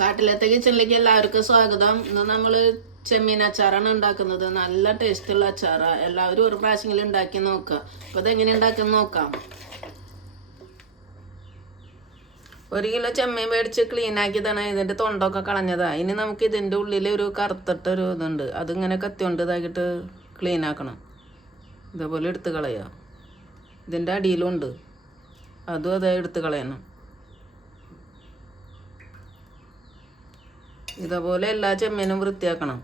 കാട്ടിലത്തെ കിച്ചണിലേക്ക് എല്ലാവർക്കും സ്വാഗതം. ഇന്ന് നമ്മൾ ചെമ്മീൻ അച്ചാറാണ് ഉണ്ടാക്കുന്നത്. നല്ല ടേസ്റ്റുള്ള അച്ചാറാണ്. എല്ലാവരും ഒരു പ്രാവശ്യമെങ്കിലും ഉണ്ടാക്കി നോക്കുക. അപ്പോൾ അതെങ്ങനെ ഉണ്ടാക്കുന്നത് നോക്കാം. 1 കിലോ ചെമ്മീൻ മേടിച്ച് ക്ലീൻ ആക്കിയതാണ്. ഇതിൻ്റെ തൊണ്ടൊക്കെ കളഞ്ഞതാണ്. ഇനി നമുക്ക് ഇതിൻ്റെ ഉള്ളിൽ ഒരു കറുത്തിട്ടൊരു ഇതുണ്ട്. അതിങ്ങനെ കത്തി കൊണ്ട് ഇതാക്കിയിട്ട് ക്ലീൻ ആക്കണം. ഇതേപോലെ എടുത്ത് കളയുക. ഇതിൻ്റെ അടിയിലുണ്ട്, അതും അതേ എടുത്ത് കളയണം. ഇതേപോലെ എല്ലാ ചെമ്മീനും വൃത്തിയാക്കണം.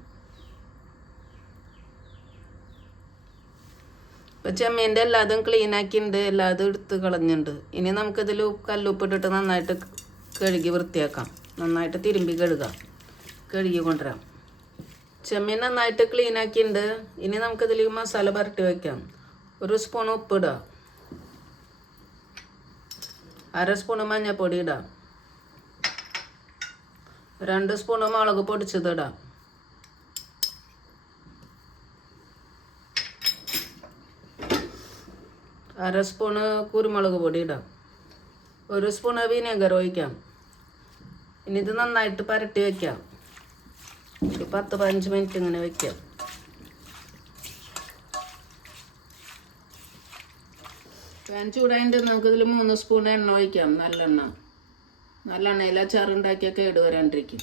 ഇപ്പം ചെമ്മീൻ്റെ എല്ലാതും ക്ലീൻ ആക്കിയിട്ടുണ്ട്, എല്ലാതും എടുത്ത് കളഞ്ഞിട്ടുണ്ട്. ഇനി നമുക്കിതിൽ കല്ലുപ്പിട്ടിട്ട് നന്നായിട്ട് കഴുകി വൃത്തിയാക്കാം. നന്നായിട്ട് തിരുമ്പി കഴുകി കൊണ്ടുവരാം. ചെമ്മീൻ നന്നായിട്ട് ക്ലീൻ ആക്കിയിട്ടുണ്ട്. ഇനി നമുക്കിതിൽ മസാല പുരട്ടി വയ്ക്കാം. 1 സ്പൂൺ ഉപ്പിടുക, 1/2 സ്പൂണ് മഞ്ഞൾപ്പൊടി ഇടാം, 2 സ്പൂണ് മുളക് പൊടിച്ചത് ഇടാം, 1/2 സ്പൂണ് കുരുമുളക് പൊടി ഇടാം, 1 സ്പൂണ് വിനെഗർ ഒഴിക്കാം. ഇനി ഇത് നന്നായിട്ട് പുരട്ടി വയ്ക്കാം. ഒരു 10-15 മിനിറ്റ് ഇങ്ങനെ വയ്ക്കാം. പാൻ ചൂടായിട്ട് നമുക്കിതിൽ 3 സ്പൂൺ എണ്ണ ഒഴിക്കാം. നല്ല എണ്ണയിൽ അച്ചാറുണ്ടാക്കിയാൽ കേട് വരാണ്ടിരിക്കും.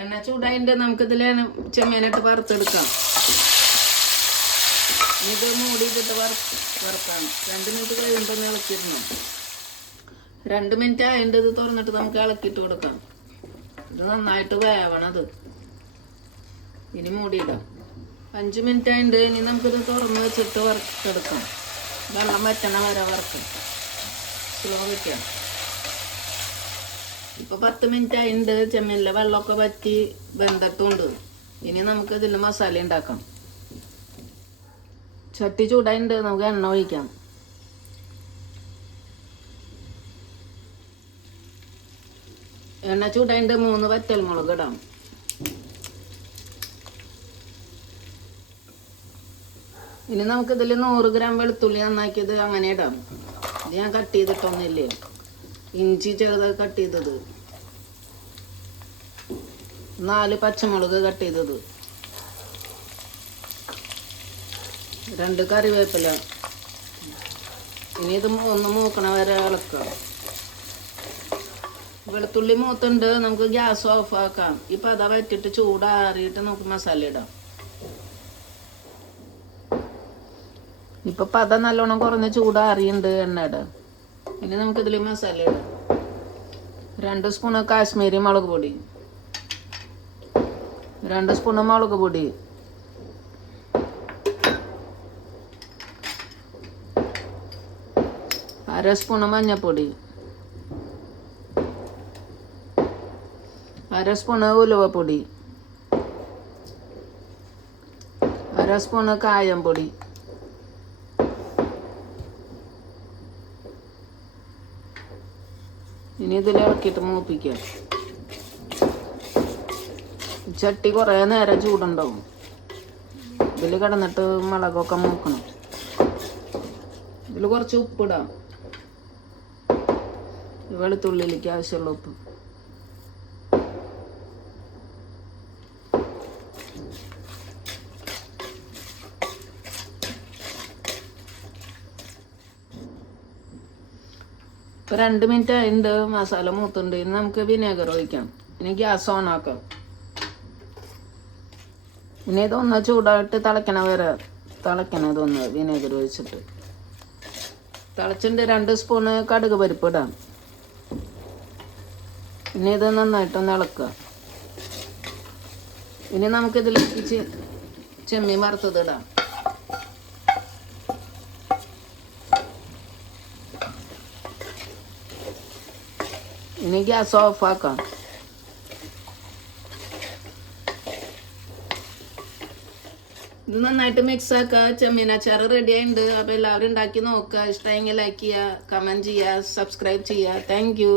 എണ്ണ ചൂടായിട്ട് നമുക്കിതിൽ ചെമ്മീനിട്ട് വറുത്തെടുക്കാം. ഇത് മൂടിയിട്ടിട്ട് വറുക്കാം. 2 മിനിറ്റ് കഴിയുമ്പോൾ ഇളക്കിയിരുന്നു. 2 മിനിറ്റ് ആയിട്ട് ഇത് തുറന്നിട്ട് നമുക്ക് ഇളക്കിയിട്ട് കൊടുക്കാം. ഇത് നന്നായിട്ട് വേവണത്. ഇനി മൂടിയിടാം. 5 മിനിറ്റ് ആയിട്ട് ഇനി നമുക്കിത് തുറന്ന് വെച്ചിട്ട് വറുത്തെടുക്കാം. വെള്ളം വറ്റണ വരെ വറുക്കാം. സ്ലോ വയ്ക്കാം. ഇപ്പോൾ 10 മിനിറ്റ് ആയിട്ട് ചെമ്മീനിലെ വെള്ളമൊക്കെ വറ്റി വെന്തട്ടുണ്ട്. ഇനി നമുക്ക് ഇതിൽ മസാല ഉണ്ടാക്കാം. ചട്ടി ചൂടായിട്ട് നമുക്ക് എണ്ണ ഒഴിക്കാം. എണ്ണ ചൂടായിട്ട് 3 വറ്റൽമുളക് ഇടാം. ഇനി നമുക്കിതിൽ 100 ഗ്രാം വെളുത്തുള്ളി നന്നാക്കിയത് അങ്ങനെ ഇടാം. ഇത് ഞാൻ കട്ട് ചെയ്തിട്ടൊന്നുമില്ലേ, ഇഞ്ചി ചെറുതായി കട്ട് ചെയ്തത്, 4 പച്ചമുളക് കട്ട് ചെയ്തത്, 2 കറിവേപ്പില. ഇനി ഇത് ഒന്ന് മൂക്കണ വരെ ഇളക്കാം. വെളുത്തുള്ളി മൂത്തുണ്ട്, നമുക്ക് ഗ്യാസ് ഓഫ് ആക്കാം. ഇപ്പം അതാ വറ്റിട്ട് ചൂടാറിയിട്ട് നമുക്ക് മസാല ഇടാം. ഇപ്പം പത നല്ലോണം കുറഞ്ഞ് ചൂടാറിയുണ്ട് എണ്ണയുടെ. ഇനി നമുക്കിതിൽ മസാല ഇടാം. 2 സ്പൂണ് കാശ്മീരി മുളക് പൊടി, 2 സ്പൂണ് മുളക് പൊടി, 1/2 സ്പൂണ് മഞ്ഞൾപ്പൊടി, 1/2 സ്പൂണ് ഉലുവപ്പൊടി, 1/2 സ്പൂണ് കായം പൊടി. ഇനി ഇതിൽ ഇളക്കിയിട്ട് മൂപ്പിക്കാം. ചട്ടി കുറേ നേരം ചൂടുണ്ടാവും. ഇതിൽ കിടന്നിട്ട് മുളകൊക്കെ മൂക്കണം. ഇതിൽ കുറച്ച് ഉപ്പിടാം. വെളുത്തുള്ളിലേക്ക് ആവശ്യമുള്ള ഉപ്പ്. ഇപ്പോൾ 2 മിനിറ്റ് ആയിട്ട് മസാല മൂത്തുണ്ട്. ഇനി നമുക്ക് വിനെഗർ ഒഴിക്കാം. ഇനി ഗ്യാസ് ഓൺ ആക്കാം. ഇനി ഇതൊന്ന് ചൂടായിട്ട് തിളയ്ക്കണം. ഇതൊന്ന് വിനെഗർ ഒഴിച്ചിട്ട് തിളച്ചിട്ട് 2 സ്പൂണ് കടുക് പരിപ്പ് ഇടാം. ഇനി ഇത് നന്നായിട്ടൊന്ന് ഇളക്കുക. ഇനി നമുക്കിതിലേക്ക് ചെമ്മീൻ വറുത്തത് ഇടാം. ഇനി ഗ്യാസ് ഓഫ് ആക്കാം. ഇത് നന്നായിട്ട് മിക്സ് ആക്കുക. ചെമ്മീൻ അച്ചാർ റെഡി ആയിട്ടുണ്ട്. അപ്പോൾ എല്ലാവരും ഉണ്ടാക്കി നോക്കുക. ഇഷ്ടമായെങ്കിൽ ലൈക്ക് ചെയ്യുക, കമൻറ്റ് ചെയ്യുക, സബ്സ്ക്രൈബ് ചെയ്യുക. Thank you.